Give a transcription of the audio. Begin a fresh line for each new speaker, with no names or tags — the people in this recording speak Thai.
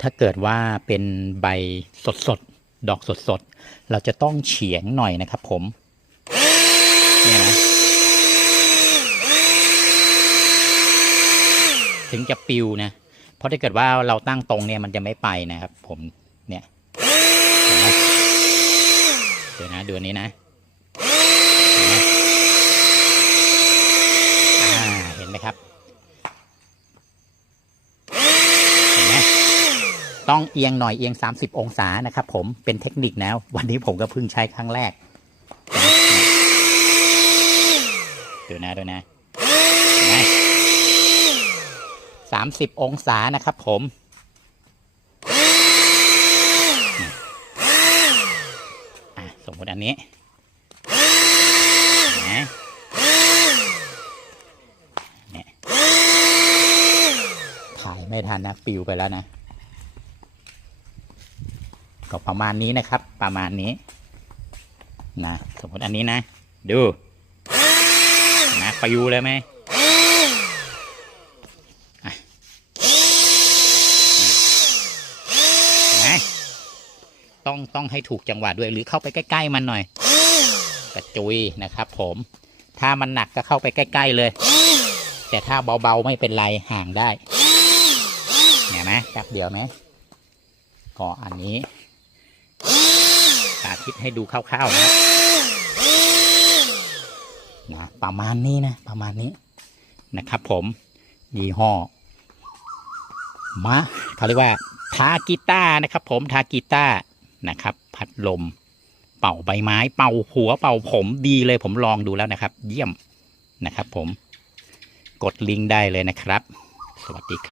ถ้าเกิดว่าเป็นใบสดสดดอกสดสดเราจะต้องเฉียงหน่อยนะครับผม เนี่ยนะถึงจะปิวนะ เพราะถ้าเกิดว่าเราตั้งตรงเนี่ยมันจะไม่ไปนะครับผม เนี่ย เดี๋ยวนะดูอันนี้นะ เห็นไหมอ่า เห็นไหมครับ เห็นไหม ต้องเอียงหน่อยเอียง 30 องศานะครับผมเป็นเทคนิคนะวันนี้ผมก็เพิ่งใช้ครั้งแรกดูนะดูนะเห็นไหมสามสิบองศานะครับผมสมมติอันนี้เนไหมเนี่ยถ่ายไม่ทันนะ ปิวไปแล้วนะ ก็ประมาณนี้นะครับ ประมาณนี้ นะสมมติอันนี้นะ ดู นะปิวเลยไหมอะนไหมต้องต้องให้ถูกจังหวะด้วย หรือเข้าไปใกล้ ๆ มันหน่อย กระจุยนะครับ ผม ถ้ามันหนักก็เข้าไปใกล้ ๆ เลย แต่ถ้าเบา ๆ ไม่เป็นไรห่างได้เห็นไหมแป๊บเดียวไหมก็อันนี้ สาธิตให้ดูคร่าวๆนะนะประมาณนี้นะ ประมาณนี้นะครับผมยี่ห้อมะเขาเรียกว่าทากีตานะครับ ผมทากีตานะครับ พัดลม เป่าใบไม้ เป่าหัว เป่าผมดีเลยผมลองดูแล้วนะครับ เยี่ยมนะครับ ผมกดลิงก์ได้เลยนะครับ สวัสดีครับ